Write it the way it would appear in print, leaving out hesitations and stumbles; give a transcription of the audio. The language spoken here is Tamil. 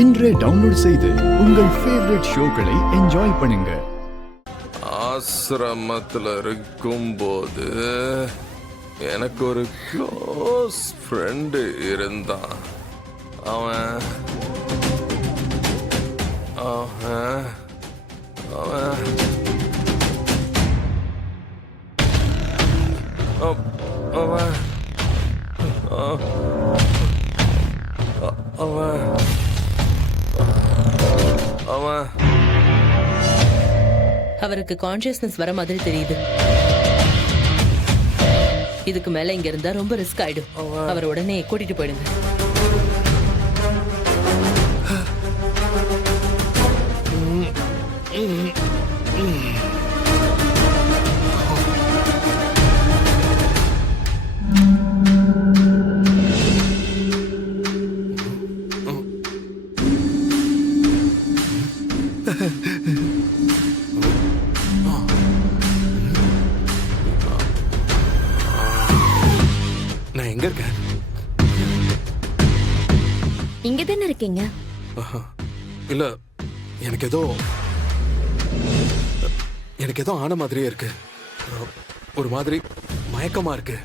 இன்றே டவுன்லோட் செய்து உங்கள் ஃபேவரட் ஷோக்களை என்ஜாய் பண்ணுங்க. ஆசிரமத்தில் இருக்கும்போது எனக்கு ஒரு க்ளோஸ் ஃப்ரெண்டு இருந்தான். அவன் அவன் அவன் அவன் அவன் அவன் அவருக்கு கான்சியஸ்னஸ் வர மாதிரி தெரியுது. இதுக்கு மேல இங்க இருந்தா ரொம்ப ரிஸ்க் ஆயிடும். அவர் உடனே கூட்டிட்டு போயிடுங்க. நான் எங்க இருக்கேன்? இங்க தானே இருக்கீங்க? இல்ல, எனக்கு ஏதோ ஆன மாதிரியே இருக்கு. ஒரு மாதிரி மயக்கமா இருக்கு.